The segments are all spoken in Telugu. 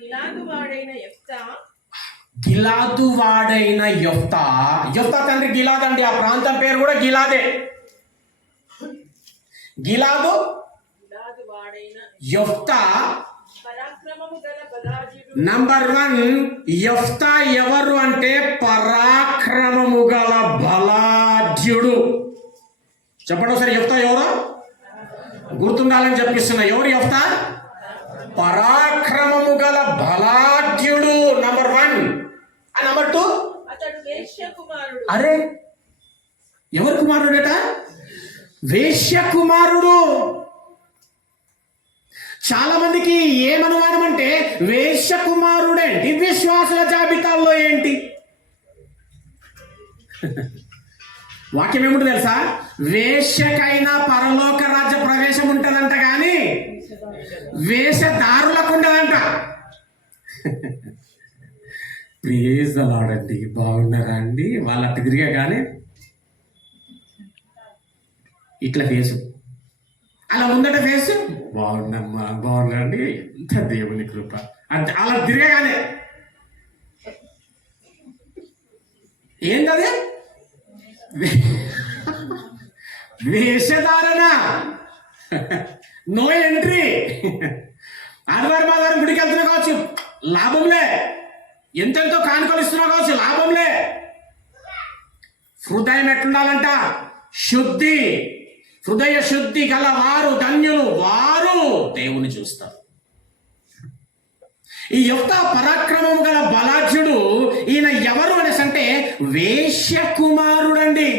గిలాదు వాడైన యెఫ్తా. యెఫ్తా తండ్రి గిలాద్ అండి. ఆ ప్రాంతం పేరు కూడా గిలాదే. గిలాదు యెఫ్తా. నంబర్ 1, యెఫ్తా ఎవరు అంటే పరాక్రమము గల బలాఢ్యుడు. చెప్పండి ఒకసారి, యెఫ్తా ఎవరు? గుర్తుండాలని చెప్పిస్తున్నా. ఎవరు యెఫ్తా? పరాక్రమము గల బలాఢ్యుడు. నంబర్ 1. నంబర్ 2, అరే ఎవరు కుమారుడట? వేశ్య కుమారుడు. చాలా మందికి ఏమనుమానం అంటే వేశ్య కుమారుడేంటి విశ్వాసుల జాబితాల్లో ఏంటి? వాక్యం ఏముంటుంది తెలుసా? వేశ్యకైనా పరలోక రాజ్య ప్రవేశం ఉంటుందంట, కానీ వేషధారులకు ఉండదంట. ప్లీజ్ అలాడండి. బాగున్నారా అండి? వాళ్ళు అట్టు తిరిగా కానీ ఇట్లా ఫేసు, అలా ముందట ఫేసు బాగుండమ్మా బాగున్నారండి, ఎంత దేవుని కృప అంటే అలా తిరగగానే ఏంటది? వేషధారణ, నో ఎంట్రీ. ఆదివారం గుడికి వెళ్తున్నా కావచ్చు, లాభంలే. ఎంతెంతో కానుకలు ఇస్తున్నా కావచ్చు, లాభంలే. హృదయం ఎట్లుండాలంట? శుద్ధి. హృదయ శుద్ధి గల వారు ధన్యులు, వారు దేవుని చూస్తారు. ఈ యెఫ్తా పరాక్రమం గల బలాఢ్యుడు. ఈయన ఎవరు అనేసి అంటే వేశ్య కుమారుడండి.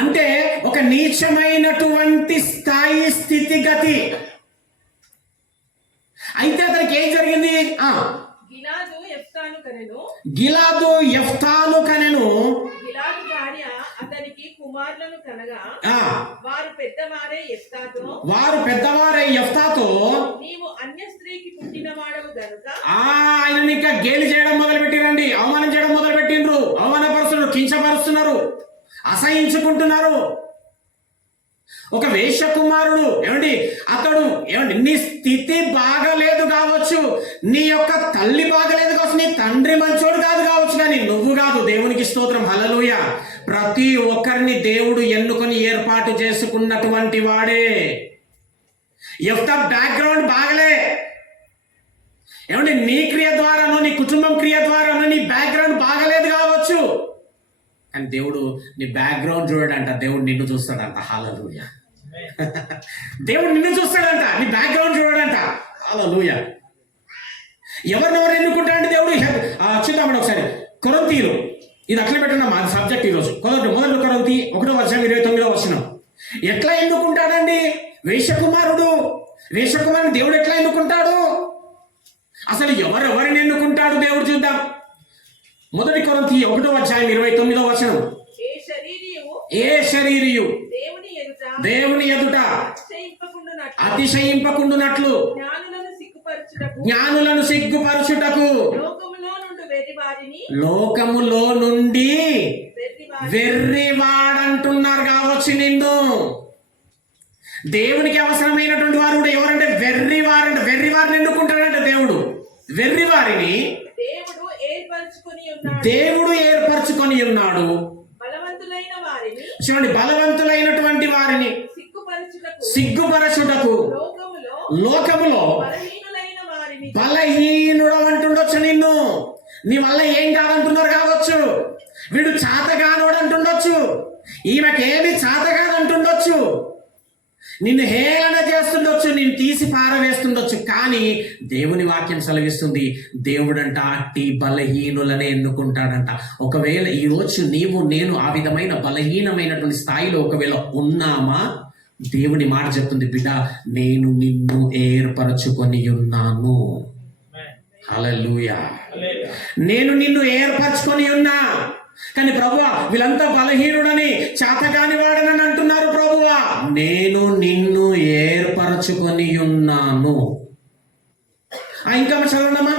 అంటే ఒక నీచమైనటువంటి స్థాయి, స్థితిగతి. అయితే అతనికి ఏం జరిగింది? గిలాదు యెఫ్తాను కనెను. గిలాదు భార్య అతనికి కుమారులను కనగా వారు పెద్దవారే యెఫ్తాతో నీవు అన్య స్త్రీకి పుట్టినవాడవు గనుక. ఆయన ఇంకా గేలి చేయడం మొదలు పెట్టిరండి, అవమానం చేయడం మొదలు పెట్టిండ్రు. అవమానపరుస్తున్నారు, కించపరుస్తున్నారు, అసహించుకుంటున్నారు. ఒక వేశ్య కుమారుడు. ఏమండి అతడు, ఏమండి నీ స్థితి బాగలేదు కావచ్చు, నీ యొక్క తల్లి బాగలేదు కావచ్చు, నీ తండ్రి మంచోడు కాదు కావచ్చు, కానీ నువ్వు కాదు. దేవునికి స్తోత్రం, హల్లెలూయా. ప్రతి ఒక్కరిని దేవుడు ఎన్నుకొని ఏర్పాటు చేసుకున్నటువంటి వాడే. యెఫ్తా బ్యాక్గ్రౌండ్ బాగలే. ఏమండి నీ క్రియ ద్వారానో, నీ కుటుంబం క్రియ ద్వారానో నీ బ్యాక్గ్రౌండ్ బాగలేదు కావచ్చు, కానీ దేవుడు నీ బ్యాక్గ్రౌండ్ చూడడంట. దేవుడు నిన్ను చూస్తాడంట. హల్లెలూయా. దేవుడు నిన్ను చూస్తాడంట, నీ బ్యాక్గ్రౌండ్ చూడడంట. హల్లెలూయా. ఎవరినెవరు ఎన్నుకుంటాడంటే దేవుడు. చూద్దామండి ఒకసారి కొరింథీయులు. ఇది అట్లా పెట్టినా మా సబ్జెక్ట్ ఈరోజు. మొదటి కొరింథీ 1:29 ఎట్లా ఎన్నుకుంటాడండి? వేశ్యకుమారుడు. వేశ్యకుమారుని దేవుడు ఎట్లా ఎన్నుకుంటాడు? అసలు ఎవరెవరిని ఎన్నుకుంటాడు దేవుడు? చూద్దాం. మొదటి కొరింథీ 1:29. ఏ శరీరియు దేవుని ఎదుట అతిశయింపకుండునట్లు జ్ఞానులను సిగ్గుపరచుటకు లోకములో నుండి వెర్రివాడంటున్నారు కావచ్చు నిన్ను. దేవునికి అవసరమైనటువంటి వారు కూడా ఎవరంటే వెర్రివారంటే. వెర్రివారిని ఎన్నుకుంటాడంటే దేవుడు. వెర్రివారిని దేవుడు ఏర్పరచుకొని ఉన్నాడు. చూడండి, బలవంతులైనటువంటి వారిని సిగ్గుపరచుటకు లోకములో బలహీనుడు అంటుండొచ్చు నిన్ను. నీ వల్ల ఏం కాదంటున్నారు కావచ్చు. వీడు చాతగానోడు అంటుండొచ్చు, ఈమెకేమి చాత కాదంటుండొచ్చు, నిన్ను హేళన చేస్తుండొచ్చు, నిన్ను తీసి పారవేస్తుండొచ్చు. కానీ దేవుని వాక్యం సెలవిస్తుంది, దేవుడంట అట్టి బలహీనులనే ఎన్నుకుంటాడంట. ఒకవేళ ఈరోజు నీవు నేను ఆ విధమైన బలహీనమైనటువంటి స్థాయిలో ఒకవేళ ఉన్నామా, దేవుని మాట చెప్తుంది, బిడ్డ నేను నిన్ను ఏర్పరచుకొని ఉన్నాను. హల్లెలూయా. నేను నిన్ను ఏర్పరచుకొని ఉన్నా. కానీ ప్రభువా వీళ్ళంతా బలహీనుడని, చేతగాని వాడనని అంటున్నారు. ప్రభువా నేను నిన్ను ఏర్పరచుకొని ఉన్నాను. ఇంకా చదవడమా?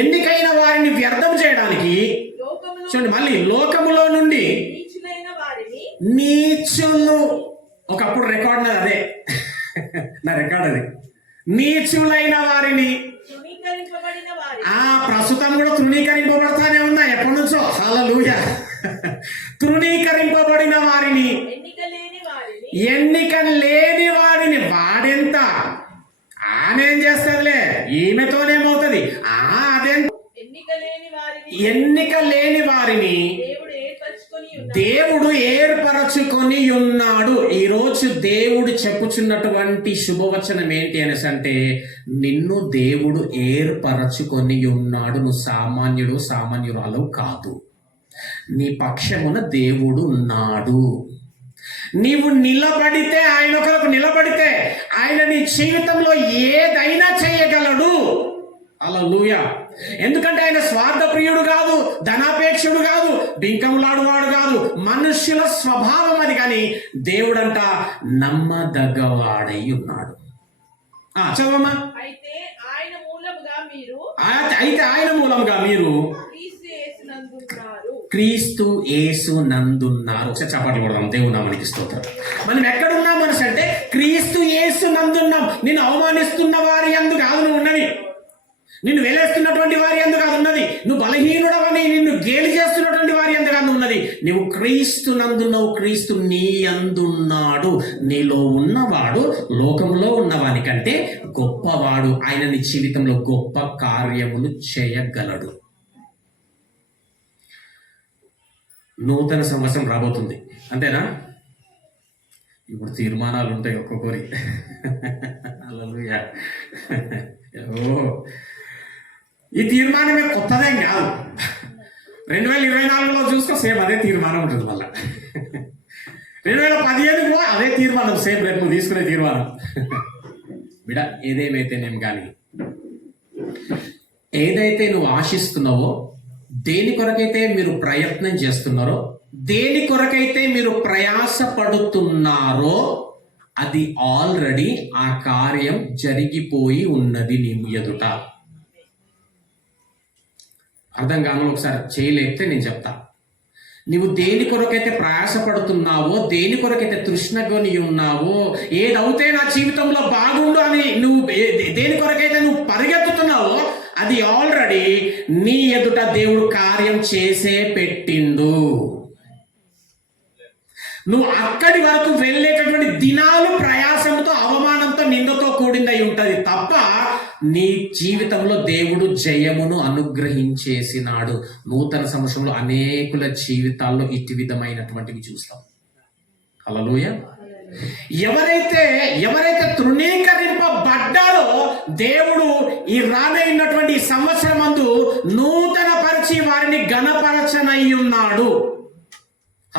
ఎన్నికైన వారిని వ్యర్థం చేయడానికి. చూడండి, మళ్ళీ లోకములో నుండి నీచులు. ఒకప్పుడు రికార్డ్ అదే, నా రికార్డ్ అది. నీచులైన వారిని, తృణీకరింపబడిన వారి ప్రస్తుతం కూడా తృణీకరింపబడతానే ఉన్నాయి ఎప్పటి నుంచో. హల్లెలూయా. తృణీకరింపబడిన వారిని, ఎన్నిక లేని వారిని. వాడెంత ఆమెం చేస్తుందిలే, ఈమెతోనేమవుతుంది. అదెంత ఎన్నిక లేని వారిని దేవుడు ఏర్పరచుకొని ఉన్నాడు. ఈరోజు దేవుడు చెప్పుచున్నటువంటి శుభవచనం ఏంటి అనేసి అంటే, నిన్ను దేవుడు ఏర్పరచుకొని ఉన్నాడు. నువ్వు సామాన్యురాలు కాదు. నీ పక్షమున దేవుడు ఉన్నాడు. నీవు నిలబడితే, ఆయన కొరకు నిలబడితే, ఆయన నీ జీవితంలో ఏదైనా చేయగలడు. హల్లెలూయా. ఎందుకంటే ఆయన స్వార్థప్రియుడు కాదు, ధనాపేక్షుడు కాదు, బింకములాడువాడు కాదు. మనుష్యుల స్వభావం అది. కానీ దేవుడంట నమ్మదగ్గవాడై ఉన్నాడు. చదవమ్మా. అయితే ఆయన మూలముగా మీరు క్రీస్తు యేసు నందున్నారు. ఒకసారి చప్పట్లు కొడదాం. దేవుని నామానికి స్తోత్రం. మనం ఎక్కడున్నాం మనిషి అంటే క్రీస్తు యేసు నందున్నాం. నిన్ను అవమానిస్తున్న వారి యందు కాదు నువ్వు ఉన్నది, నిన్ను వెలేస్తున్నటువంటి వారి యందు కాదు ఉన్నది, నువ్వు బలహీనుడవని నిన్ను గేలి చేస్తున్నటువంటి వారి యందు కాదు ఉన్నది. నువ్వు క్రీస్తు నందున్నావు. క్రీస్తు నీ యందున్నాడు. నీలో ఉన్నవాడు లోకంలో ఉన్నవాని కంటే గొప్పవాడు. ఆయన నీ జీవితంలో గొప్ప కార్యములు చేయగలడు. నూతన సంవత్సరం రాబోతుంది, అంతేనా? ఇప్పుడు తీర్మానాలు ఉంటాయి ఒక్కొక్కరి. హల్లెలూయా. ఈ తీర్మానమే కొత్తదేం కాదు. 2024లో చూసుకో, సేమ్ అదే తీర్మానం ఉంటుంది. మళ్ళా 2015 అదే తీర్మానం, సేమ్ రేపు నువ్వు తీసుకునే తీర్మానం. బిడ ఏదేమైతేనేం కానీ, ఏదైతే నువ్వు ఆశిస్తున్నావో, దేని కొరకైతే మీరు ప్రయత్నం చేస్తున్నారో, దేని కొరకైతే మీరు ప్రయాసపడుతున్నారో, అది ఆల్రెడీ ఆ కార్యం జరిగిపోయి ఉన్నది నీ ఎదుట. అర్థం కాను ఒకసారి చేయలేస్తే నేను చెప్తా. నువ్వు దేని కొరకైతే ప్రయాసపడుతున్నావో, దేని కొరకైతే తృష్ణగొని ఉన్నావో, ఏదైతే నా జీవితంలో బాగుండు అని నువ్వు దేని కొరకైతే నువ్వు పరిగెత్తుతున్నావో, అది ఆల్రెడీ నీ ఎదుట దేవుడు కార్యం చేసే పెట్టిండు. నువ్వు అక్కడి వరకు వెళ్ళేటటువంటి దినాలు ప్రయాసంతో, అవమానంతో, నిందతో కూడిందై ఉంటది తప్ప నీ జీవితంలో దేవుడు జయమును అనుగ్రహించేసినాడు. నూతన సంవత్సరంలో అనేకుల జీవితాల్లో ఇటు విధమైనటువంటివి చూస్తాం. హల్లెలూయా. ఎవరైతే తృణీకరింపబడ్డారో, దేవుడు ఈ రానైనటువంటి సంవత్సరం అందు నూతన పరిచి వారిని ఘనపరచనై ఉన్నాడు.